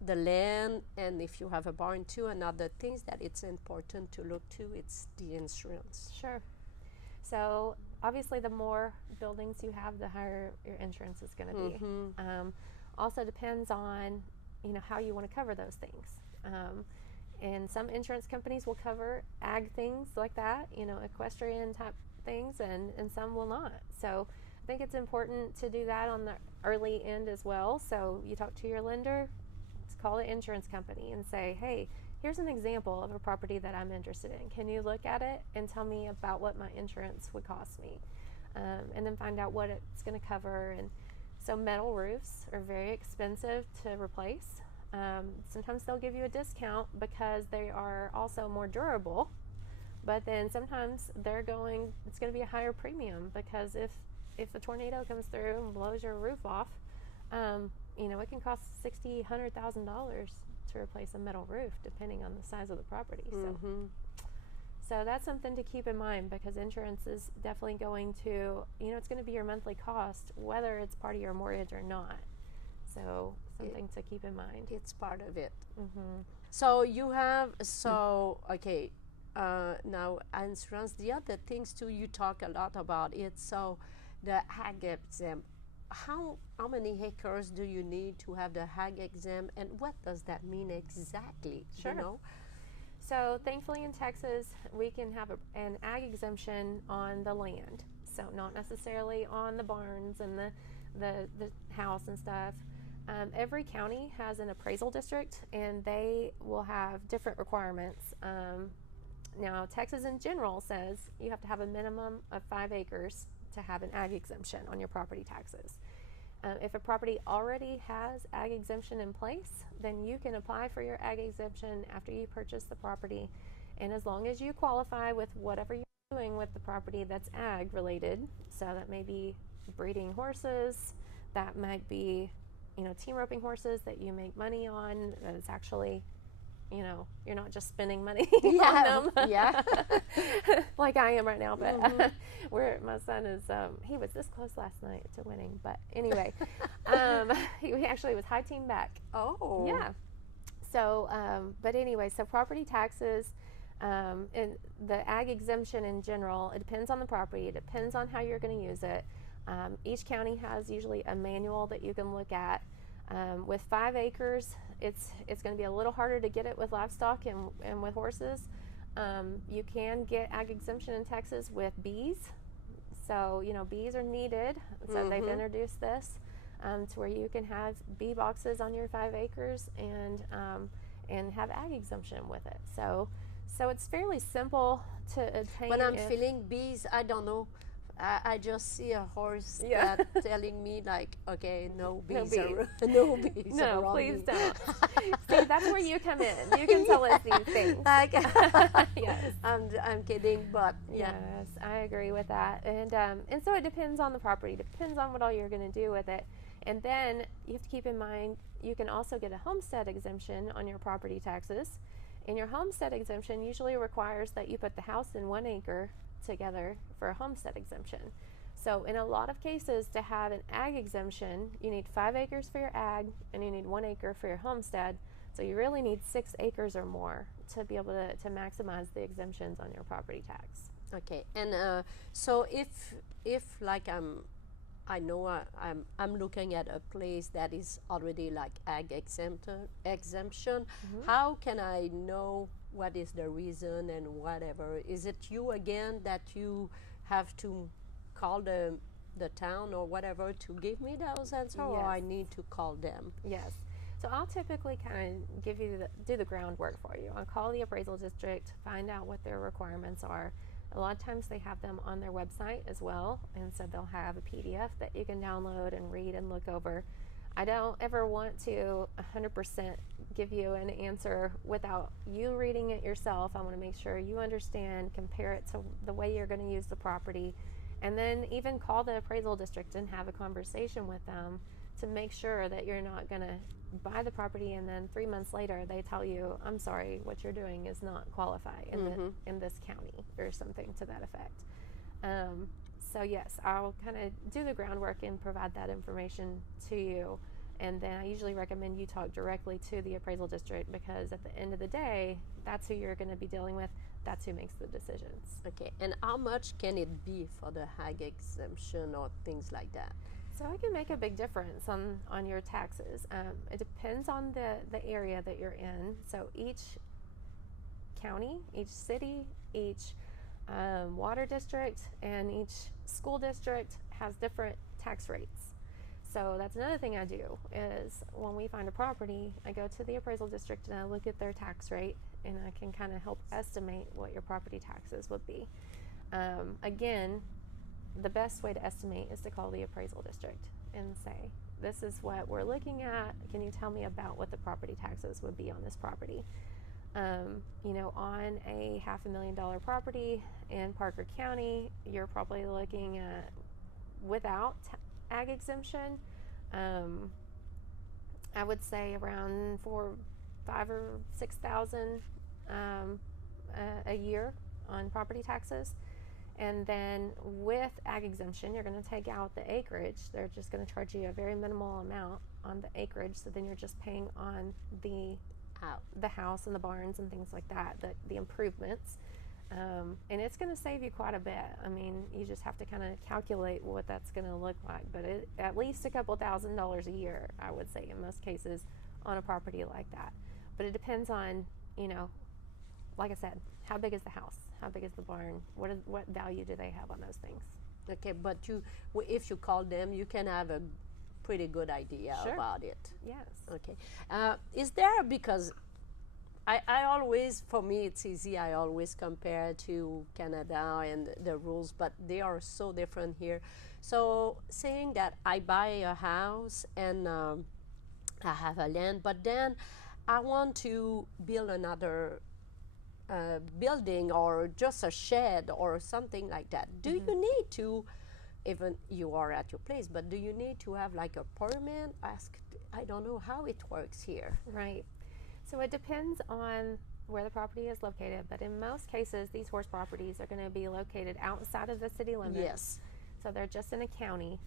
the land, and if you have a barn too. Another things that it's important to look to, it's the insurance. Sure. So obviously the more buildings you have, the higher your insurance is going to be. Also depends on, you know, how you want to cover those things. And some insurance companies will cover ag things like that, you know, equestrian type things, and some will not. So I think it's important to do that on the early end as well. So you talk to your lender, call the insurance company and say, hey, here's an example of a property that I'm interested in. Can you look at it and tell me about what my insurance would cost me? And then find out what it's going to cover. And so metal roofs are very expensive to replace. Sometimes they'll give you a discount because they are also more durable, but then sometimes it's going to be a higher premium, because if a tornado comes through and blows your roof off, you know, it can cost $60,000, $100,000 to replace a metal roof, depending on the size of the property. So that's something to keep in mind, because insurance is definitely going to, you know, it's going to be your monthly cost, whether it's part of your mortgage or not. So something to keep in mind. It's part of it. So you have, okay, now insurance, the other things too, you talk a lot about it. So the ag exempt, how many acres do you need to have the ag exempt, and what does that mean exactly? Sure. You know? So thankfully in Texas, we can have an ag exemption on the land. So not necessarily on the barns and the house and stuff. Every county has an appraisal district, and they will have different requirements. Now, Texas in general says you have to have a minimum of 5 acres to have an ag exemption on your property taxes. If a property already has ag exemption in place, then you can apply for your ag exemption after you purchase the property. And as long as you qualify with whatever you're doing with the property that's ag related, so that may be breeding horses, that might be, you know, team roping horses that you make money on, that it's actually, you know, you're not just spending money on them. Yeah. Like I am right now, but my son is, he was this close last night to winning, but anyway, he actually was high team back. Oh. Yeah. So, but anyway, so property taxes, and the ag exemption in general, it depends on the property, it depends on how you're going to use it. Each county has usually a manual that you can look at. With 5 acres, it's going to be a little harder to get it with livestock and with horses. You can get ag exemption in Texas with bees. So, you know, bees are needed. So they've introduced this to where you can have bee boxes on your 5 acres and have ag exemption with it. So it's fairly simple to obtain. When I'm feeling bees, I don't know. I just see a horse that telling me like, okay, no bees. No bees. No, please don't. See, that's where you come in. You can tell us these things. Like, yes, I'm kidding, but yeah. Yes, I agree with that. And so it depends on the property. Depends on what all you're going to do with it. And then you have to keep in mind, you can also get a homestead exemption on your property taxes. And your homestead exemption usually requires that you put the house in 1 acre together for a homestead exemption. So in a lot of cases, to have an ag exemption, you need 5 acres for your ag and you need 1 acre for your homestead. So you really need 6 acres or more to be able to maximize the exemptions on your property tax. Okay, and so if like I know I'm looking at a place that is already like exemption. How can I know what is the reason and whatever? Is it you again that you have to call the town or whatever to give me those answers, or I Yes. need to call them? Yes. So I'll typically kind of give you do the groundwork for you. I'll call the appraisal district, find out what their requirements are. A lot of times they have them on their website as well, and so they'll have a PDF that you can download and read and look over. I don't ever want to 100% give you an answer without you reading it yourself. I want to make sure you understand, compare it to the way you're going to use the property, and then even call the appraisal district and have a conversation with them to make sure that you're not going to buy the property and then 3 months later they tell you, I'm sorry, what you're doing is not qualify in this county or something to that effect. So yes, I'll kind of do the groundwork and provide that information to you, and then I usually recommend you talk directly to the appraisal district, because at the end of the day, that's who you're going to be dealing with. That's who makes the decisions. Okay, and how much can it be for the hag exemption or things like that? So it can make a big difference on your taxes. It depends on the area that you're in. So each county, each city, each water district, and each school district has different tax rates. So that's another thing I do is when we find a property, I go to the appraisal district and I look at their tax rate, and I can kind of help estimate what your property taxes would be. Again, the best way to estimate is to call the appraisal district and say, this is what we're looking at. Can you tell me about what the property taxes would be on this property? On a $500,000 property in Parker County, you're probably looking at, without ag exemption, I would say around $5,000 or $6,000 a year on property taxes. And then with ag exemption, you're going to take out the acreage. They're just going to charge you a very minimal amount on the acreage. So then you're just paying on the house and the barns and things like that, the improvements. And it's going to save you quite a bit. I mean, you just have to kind of calculate what that's going to look like. But at least a couple $1,000s a year, I would say, in most cases, on a property like that. But it depends on, like I said, how big is the house? How big is the barn? What value do they have on those things? Okay, but if you call them, you can have a pretty good idea Sure. about it. Yes. Okay. Is there, because I always, for me it's easy, I always compare to Canada and the rules, but they are so different here. So saying that I buy a house and I have a land, but then I want to build another building or just a shed or something like that. Do you need to, even you are at your place, but do you need to have like a permit? I don't know how it works here. Right. So it depends on where the property is located, but in most cases, these horse properties are going to be located outside of the city limits. Yes. So they're just in a county.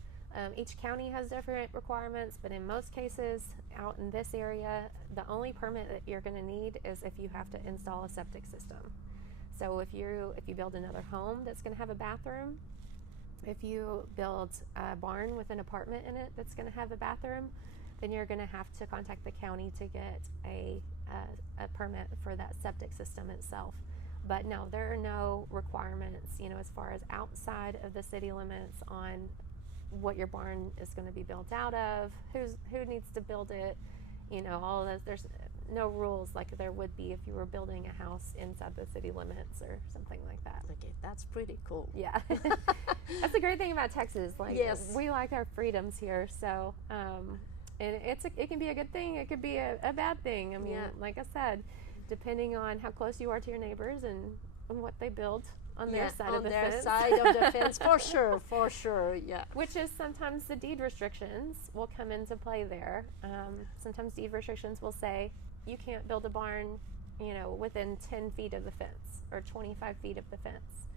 Each county has different requirements, but in most cases, out in this area, the only permit that you're going to need is if you have to install a septic system. So if you build another home that's going to have a bathroom, if you build a barn with an apartment in it that's going to have a bathroom, then you're going to have to contact the county to get a permit for that septic system itself. But no, there are no requirements, as far as outside of the city limits on what your barn is going to be built out of, who needs to build it, all of those. There's no rules like there would be if you were building a house inside the city limits or something like that. Okay, that's pretty cool. Yeah. That's the great thing about Texas. Yes. We like our freedoms here. So, and it can be a good thing. It could be a bad thing. I mean, like I said, depending on how close you are to your neighbors and what they build on their side of the fence. On their side of the fence, for sure, yeah. Which is sometimes the deed restrictions will come into play there. Sometimes deed restrictions will say you can't build a barn, within 10 feet of the fence or 25 feet of the fence.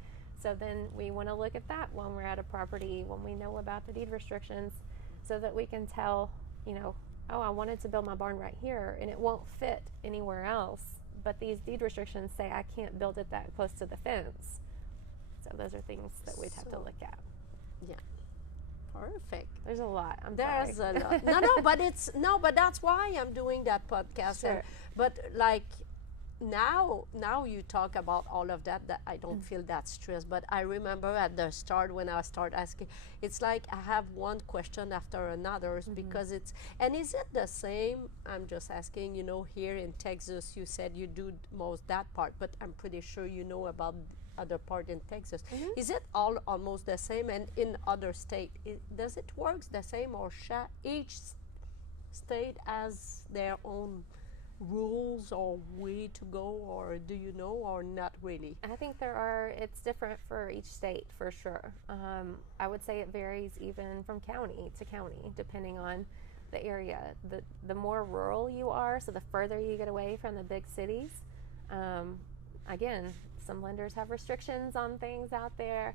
So then we want to look at that when we're at a property, when we know about the deed restrictions, so that we can tell, oh, I wanted to build my barn right here and it won't fit anywhere else, but these deed restrictions say I can't build it that close to the fence. So those are things that we'd have to look at. Yeah. Perfect. There's a lot. There's sorry. a lot. But that's why I'm doing that podcast. Sure. But like now you talk about all of that I don't feel that stressed. But I remember at the start when I start asking, it's like I have one question after another because it's, and is it the same? I'm just asking, here in Texas, you said you do most that part, but I'm pretty sure you know about other part in Texas. Is it all almost the same? And in other state, does it work the same, or each state has their own rules or way to go, or do you know, or not really? I think it's different for each state for sure. I would say it varies even from county to county, depending on the area. The more rural you are, so the further you get away from the big cities, again, some lenders have restrictions on things out there.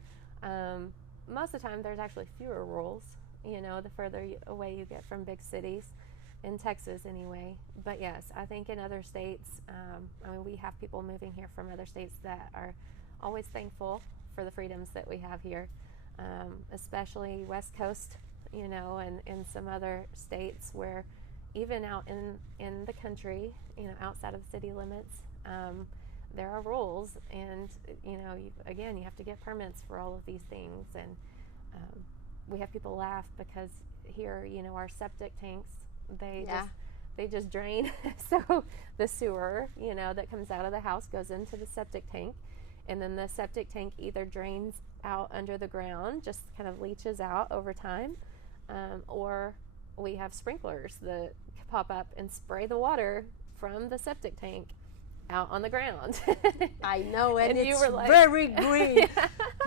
Most of the time, there's actually fewer rules, the further away you get from big cities. In Texas anyway. But yes, I think in other states, we have people moving here from other states that are always thankful for the freedoms that we have here, especially West Coast, and some other states where even out in the country, outside of city limits, there are rules, and you have to get permits for all of these things. And we have people laugh because here, our septic tanks, they just drain. So the sewer, that comes out of the house goes into the septic tank, and then the septic tank either drains out under the ground, just kind of leaches out over time, or we have sprinklers that pop up and spray the water from the septic tank out on the ground. I know, and you it's were like, very green.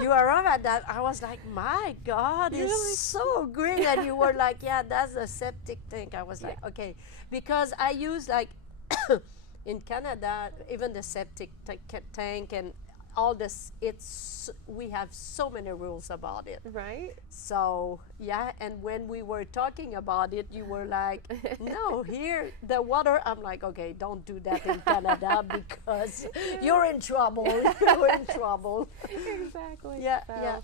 You are right at that. I was like, my God, it's Really? so green. And you were like, yeah, that's a septic tank. I was like, okay, because I use like in Canada, even the septic tank and all this, we have so many rules about it. right? So yeah, and when we were talking about it, you were like, no, here the water. I'm like, okay, don't do that in Canada because you're in trouble. You're in trouble. Exactly. Yeah,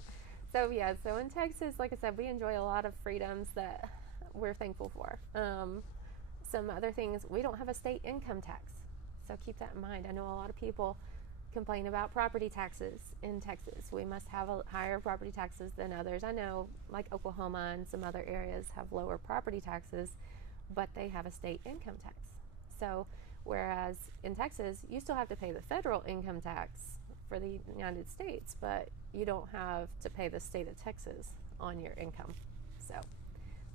So in Texas, like I said, we enjoy a lot of freedoms that we're thankful for. Some other things, we don't have a state income tax, so keep that in mind. I know a lot of people complain about property taxes in Texas. We must have higher property taxes than others. I know like Oklahoma and some other areas have lower property taxes, but they have a state income tax. So whereas in Texas, you still have to pay the federal income tax for the United States, but you don't have to pay the state of Texas on your income. So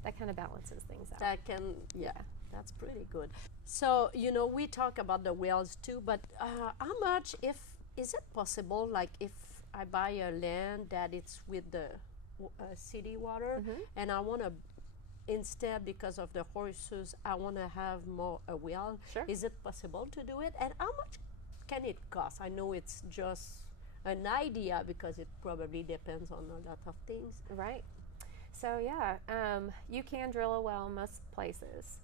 that kind of balances things out. That's pretty good. So, we talk about the wells too, but how much, is it possible, like if I buy a land that it's with the city water, and I want to, instead, because of the horses, I want to have more a well, Sure. Is it possible to do it? And how much can it cost? I know it's just an idea because it probably depends on a lot of things. Right. So you can drill a well most places.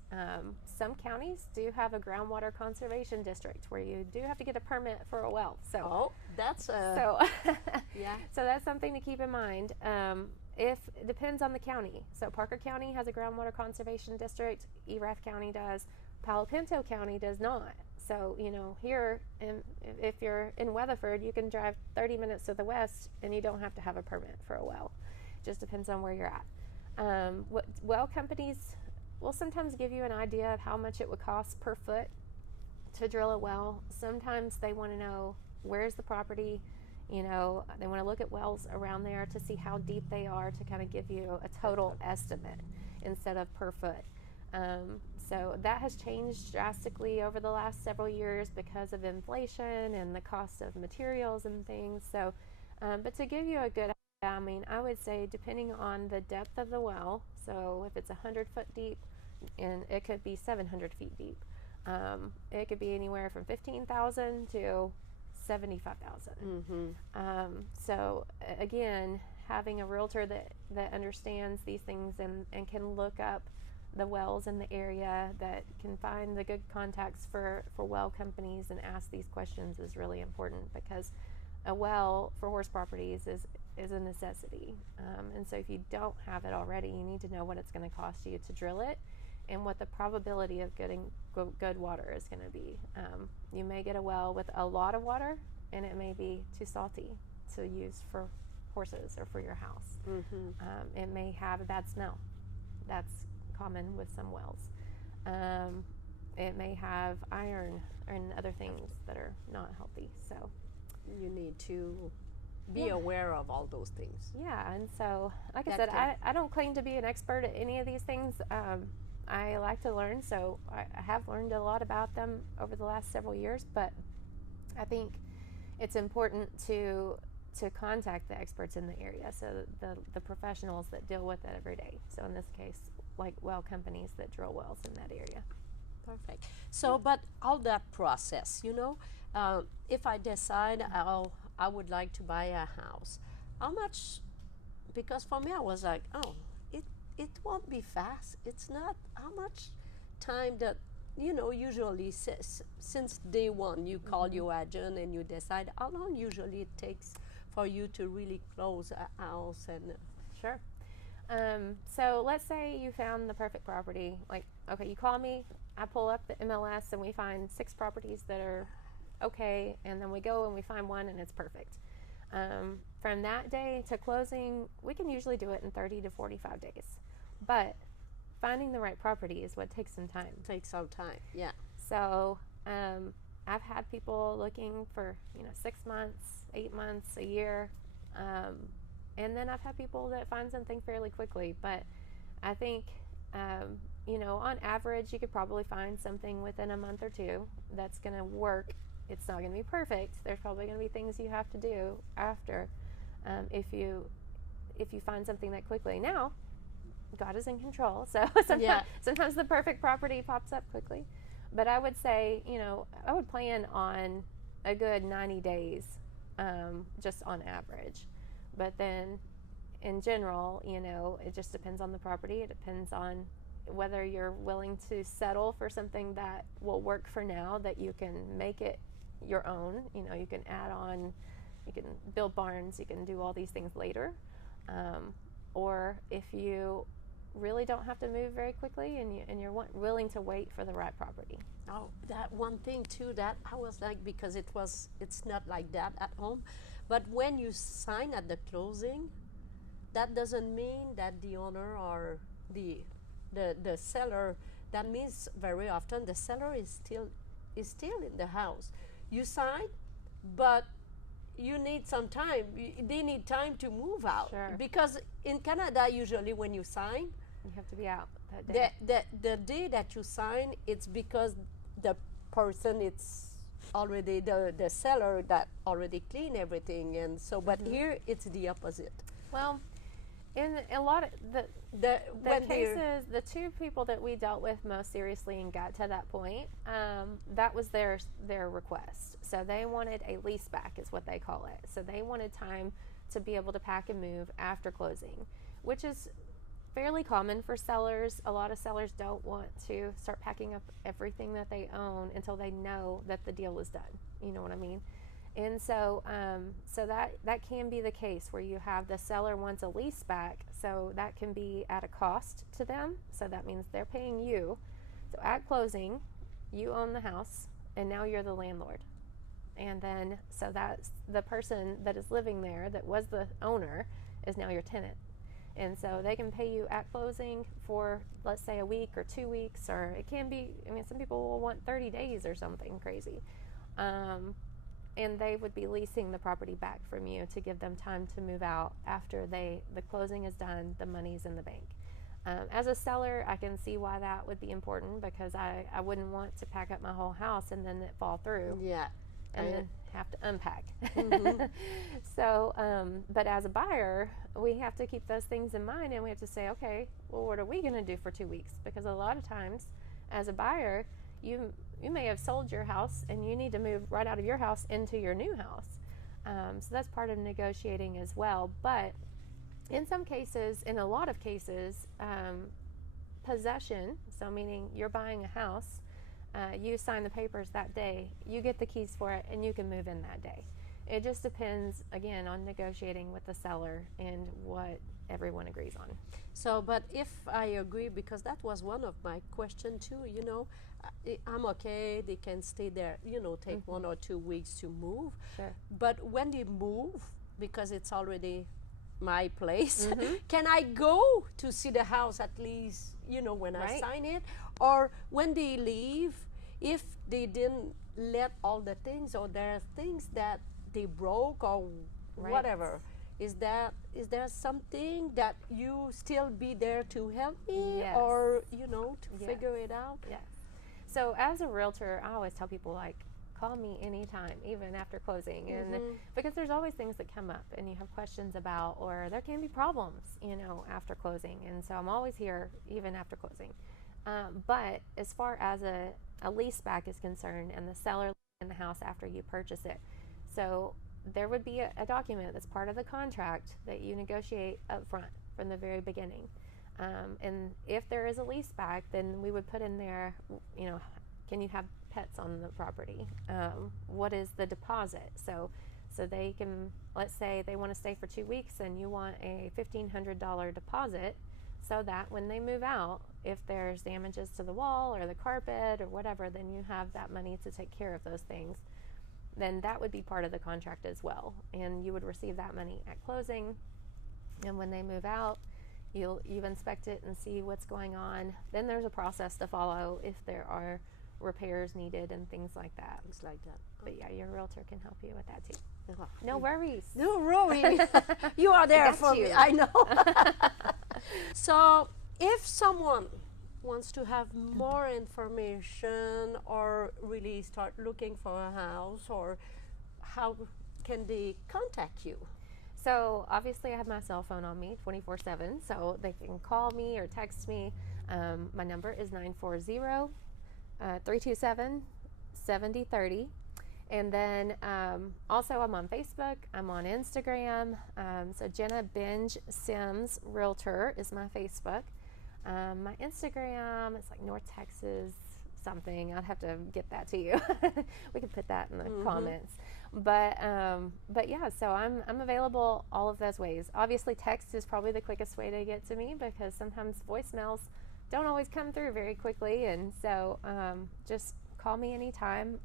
Some counties do have a groundwater conservation district where you do have to get a permit for a well. So that's so yeah. So that's something to keep in mind. It depends on the county. So Parker County has a groundwater conservation district. Erath County does. Palo Pinto County does not. So here, if you're in Weatherford, you can drive 30 minutes to the west and you don't have to have a permit for a well. Just depends on where you're at. Well companies will sometimes give you an idea of how much it would cost per foot to drill a well. Sometimes they want to know where's the property. They want to look at wells around there to see how deep they are to kind of give you a total estimate instead of per foot. So that has changed drastically over the last several years because of inflation and the cost of materials and things. So, but to give you a good I would say depending on the depth of the well, so if it's 100 foot deep, and it could be 700 feet deep, it could be anywhere from $15,000 to $75,000. So again, having a realtor that understands these things and can look up the wells in the area, that can find the good contacts for well companies and ask these questions is really important, because a well for horse properties is a necessity. And so if you don't have it already, you need to know what it's going to cost you to drill it and what the probability of getting good water is going to be. You may get a well with a lot of water, and it may be too salty to use for horses or for your house. It may have a bad smell. That's common with some wells. It may have iron and other things that are not healthy. So you need to be aware of all those things. Yeah, and so, like I That said, I don't claim to be an expert at any of these things. I like to learn, so I have learned a lot about them over the last several years, but I think it's important to contact the experts in the area, so the professionals that deal with it every day. So in this case, like well companies that drill wells in that area. Perfect. So, but all that process, if I decide I would like to buy a house, how much? Because for me, I was like, oh, it won't be fast. It's not. How much time that usually since day one you call your agent and you decide how long usually it takes for you to really close a house and. Sure. So let's say you found the perfect property. Like, okay, you call me, I pull up the MLS and we find 6 properties that are okay, and then we go and we find one and it's perfect. From that day to closing, we can usually do it in 30 to 45 days. But finding the right property is what takes some time. Takes some time, yeah. So I've had people looking for 6 months, 8 months, a year. And then I've had people that find something fairly quickly. But I think, on average, you could probably find something within a month or 2 that's going to work. It's not going to be perfect. There's probably going to be things you have to do after if you find something that quickly. Now, God is in control, so sometimes the perfect property pops up quickly. But I would say, I would plan on a good 90 days, just on average. But then, in general, it just depends on the property. It depends on whether you're willing to settle for something that will work for now, that you can make it your own. You can add on, you can build barns, you can do all these things later. Or if you really don't have to move very quickly and you're willing to wait for the right property. Oh, that one thing too, that I was like, because it's not like that at home, but when you sign at the closing, that doesn't mean that the owner or the seller, that means very often the seller is still in the house. You sign, but you need some time. They need time to move out. Sure. Because in Canada, usually when you sign, You have to be out that day. the day that you sign, it's because the person, it's already the seller that already cleaned everything, and so. But here it's the opposite. Well, in a lot of the cases, the 2 people that we dealt with most seriously and got to that point, that was their request. So they wanted a lease back, is what they call it. So they wanted time to be able to pack and move after closing, which is fairly common for sellers. A lot of sellers don't want to start packing up everything that they own until they know that the deal is done. You know what I mean? And so that can be the case where you have the seller wants a lease back, so that can be at a cost to them. So that means they're paying you. So at closing, you own the house, and now you're the landlord. And then, so that's the person that is living there, that was the owner, is now your tenant. And so they can pay you at closing for, let's say, a week or 2 weeks, or it can be, some people will want 30 days or something crazy. And they would be leasing the property back from you to give them time to move out after the closing is done, the money's in the bank. As a seller, I can see why that would be important, because I wouldn't want to pack up my whole house and then it fall through. Yeah. And then have to unpack. So, but as a buyer, we have to keep those things in mind, and we have to say, okay, well, what are we going to do for 2 weeks? Because a lot of times, as a buyer, you may have sold your house and you need to move right out of your house into your new house. So that's part of negotiating as well. But in some cases, in a lot of cases, possession, so meaning you're buying a house, you sign the papers that day, you get the keys for it, and you can move in that day. It just depends, again, on negotiating with the seller and what everyone agrees on. So, but if I agree, because that was one of my questions too, I'm okay, they can stay there, take 1 or 2 weeks to move. Sure. But when they move, because it's already my place, can I go to see the house at least, when I Right. sign it? Or when they leave, if they didn't let all the things, or there are things that they broke or Right. whatever, is there something that you still be there to help me? Yes. Or to Yes. figure it out? Yes. So as a realtor, I always tell people, like, call me anytime, even after closing, and because there's always things that come up and you have questions about, or there can be problems, after closing, and so I'm always here even after closing. But as far as a lease back is concerned, and the seller in the house after you purchase it, so there would be a document that's part of the contract that you negotiate up front from the very beginning. And if there is a lease back, then we would put in there, can you have pets on the property? What is the deposit? So they can, let's say they want to stay for 2 weeks and you want a $1,500 deposit, so that when they move out, if there's damages to the wall or the carpet or whatever, then you have that money to take care of those things. Then that would be part of the contract as well, and you would receive that money at closing. And when they move out, you inspect it and see what's going on. Then there's a process to follow if there are repairs needed and things like that. Things like that. But yeah, your realtor can help you with that too. Oh, No worries. No worries. You are there got for you. me. I know. So, if someone wants to have more information or really start looking for a house, or how can they contact you? So obviously I have my cell phone on me 24/7, so they can call me or text me. My number is 940-327-7030. And then also I'm on Facebook, I'm on Instagram. So Jenna Benge Sims Realtor is my Facebook. My Instagram, it's like North Texas something. I'd have to get that to you. We can put that in the comments. But yeah, so I'm available all of those ways. Obviously, text is probably the quickest way to get to me, because sometimes voicemails don't always come through very quickly, and so just call me anytime.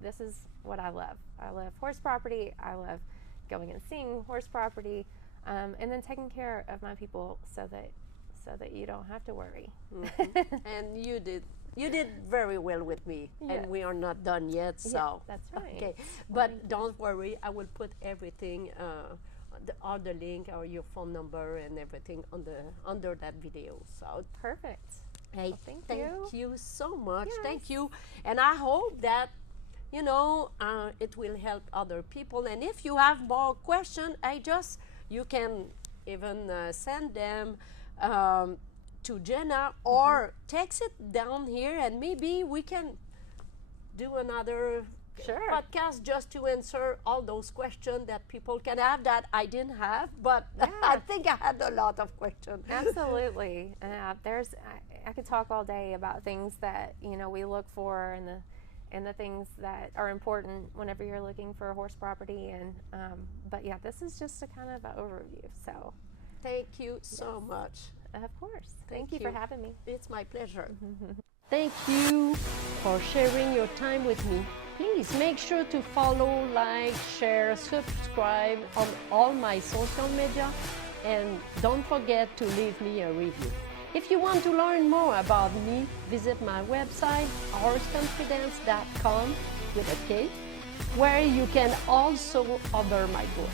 This is what I love. I love horse property. I love going and seeing horse property, and then taking care of my people so that you don't have to worry. And you did very well with me, Yes. and we are not done yet. So Yes, that's right. Okay, but don't worry. I will put everything, all the link or your phone number and everything under that video. So Perfect. hey, Well, thank you so much. Yes. Thank you, and I hope that it will help other people. And if you have more questions, you can even send them to Jenna, or text it down here, and maybe we can do another Sure. podcast just to answer all those questions that people can have that I didn't have, but Yeah. I think I had a lot of questions. Absolutely. I could talk all day about things that we look for, and the things that are important whenever you're looking for a horse property. And but yeah, this is just a kind of an overview. So Thank you so much. of course, Thank thank you for you. having me. It's my pleasure. Thank you for sharing your time with me. Please make sure to follow, like, share, subscribe on all my social media, and don't forget to leave me a review. If you want to learn more about me, visit my website, horseconfidence.com with a K, where you can also order my book.